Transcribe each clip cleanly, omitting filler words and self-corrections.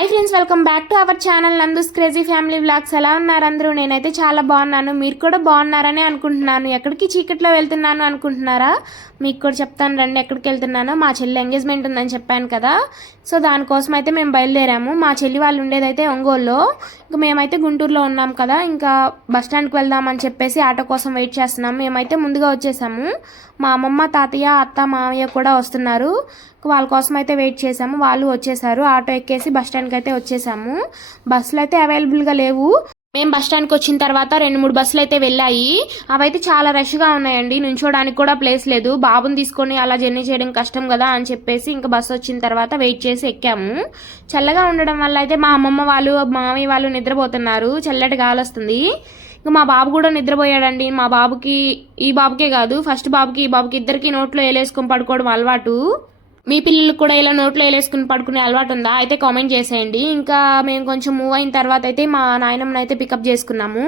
Hi friends, welcome back to our channel Nandu's crazy family vlogs. ఎలా ఉన్నారు అందరూ? నేనైతే చాలా బాగున్నాను. మీరు కూడా బాగున్నారని అనుకుంటున్నాను. ఎక్కడికి చీకట్లో వెళ్తున్నాను అనుకుంటున్నారా? మీకు కూడా చెప్తాను రండి ఎక్కడికి వెళ్తున్నానో. మా చెల్లి ఎంగేజ్మెంట్ ఉందని చెప్పాను కదా, సో దానికోసం అయితే మేము బయలుదేరాము. మా చెల్లి వాళ్ళు ఉండేదైతే ఒంగోలులో, ఇంకా మేమైతే గుంటూరులో ఉన్నాం కదా, ఇంకా బస్ స్టాండ్కి వెళ్దామని చెప్పేసి ఆటో కోసం వెయిట్ చేస్తున్నాము. మేమైతే ముందుగా వచ్చేసాము. మా అమ్మమ్మ, తాతయ్య, అత్త, మామయ్య కూడా వస్తున్నారు. వాళ్ళ కోసం అయితే వెయిట్ చేసాము. వాళ్ళు వచ్చేసారు. ఆటో ఎక్కేసి బస్ స్టాండ్కి అయితే వచ్చేసాము. బస్సులు అయితే అవైలబుల్గా లేవు. మేము బస్ స్టాండ్కి వచ్చిన తర్వాత 2-3 బస్సులు అయితే వెళ్ళాయి. అవైతే చాలా రష్గా ఉన్నాయండి. నుంచోడానికి కూడా ప్లేస్ లేదు. బాబుని తీసుకొని అలా జర్నీ చేయడం కష్టం కదా అని చెప్పేసి ఇంకా బస్సు వచ్చిన తర్వాత వెయిట్ చేసి ఎక్కాము. చల్లగా ఉండడం వల్ల అయితే మా అమ్మమ్మ వాళ్ళు, మామయ్య వాళ్ళు నిద్రపోతున్నారు. చల్లటి గాలి వస్తుంది. ఇంకా మా బాబు కూడా నిద్రపోయాడండి. మా బాబుకి, ఈ బాబుకే కాదు, ఫస్ట్ బాబుకి ఈ బాబుకి ఇద్దరికి నోట్లో వేలేసుకొని పడుకోవడం అలవాటు. మీ పిల్లలకు కూడా ఇలా నోట్లో వేలేసుకుని పడుకునే అలవాటు ఉందా? అయితే కామెంట్ చేసేయండి. ఇంకా మేము కొంచెం మూవ్ అయిన తర్వాత అయితే మా నాయనమ్మని అయితే పికప్ చేసుకున్నాము.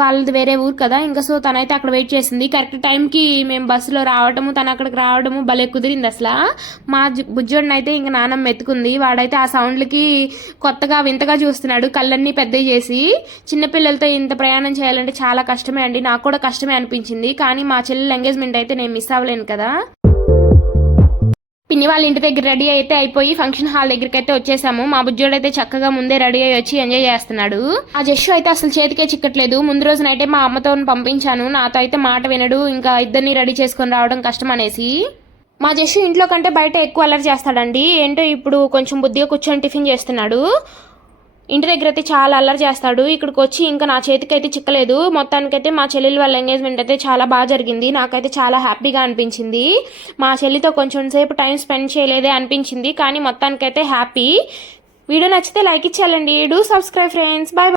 వాళ్ళది వేరే ఊరు కదా, ఇంకా సో తనైతే అక్కడ వెయిట్ చేసింది. కరెక్ట్ టైంకి మేము బస్సులో రావడము, తను అక్కడికి రావడము భలే కుదిరింది అసలు. మా బుజ్జోడిని అయితే ఇంకా నానమ్మ ఎత్తుకుంది. వాడైతే ఆ సౌండ్లకి కొత్తగా వింతగా చూస్తున్నాడు, కళ్ళన్నీ పెద్దవి చేసి. చిన్నపిల్లలతో ఇంత ప్రయాణం చేయాలంటే చాలా కష్టమే అండి. నాకు కూడా కష్టమే అనిపించింది. కానీ మా చెల్లెలు ఎంగేజ్మెంట్ అయితే నేను మిస్ అవ్వలేను కదా. పిన్ని వాళ్ళ ఇంటి దగ్గర రెడీ అయితే అయిపోయి ఫంక్షన్ హాల్ దగ్గరికి అయితే వచ్చేసాము. మా బుజ్జోడు అయితే చక్కగా ముందే రెడీ అయ్యి వచ్చి ఎంజాయ్ చేస్తున్నాడు. ఆ జస్సు అయితే అసలు చేతికే చిక్కట్లేదు. ముందు రోజు నైటే మా అమ్మతో పంపించాను. నాతో అయితే మాట వినడు. ఇంకా ఇద్దరిని రెడీ చేసుకొని రావడం కష్టం అనేసి. మా జస్సు ఇంట్లో కంటే బయట ఎక్కువ అల్లరి చేస్తాడండి. ఏంటో ఇప్పుడు కొంచెం బుద్ధిగా కూర్చొని టిఫిన్ చేస్తున్నాడు. ఇంటి దగ్గర అయితే చాలా అల్లరి చేస్తాడు. ఇక్కడికి వచ్చి ఇంకా నా చేతికి అయితే చిక్కలేదు. మొత్తానికైతే మా చెల్లెలు వాళ్ళ ఎంగేజ్మెంట్ అయితే చాలా బాగా జరిగింది. నాకైతే చాలా హ్యాపీగా అనిపించింది. మా చెల్లితో కొంచెం సేపు టైం స్పెండ్ చేయలేదే అనిపించింది, కానీ మొత్తానికైతే హ్యాపీ. వీడియో నచ్చితే లైక్ ఇచ్చేయాలండి. Do subscribe friends. బాయ్.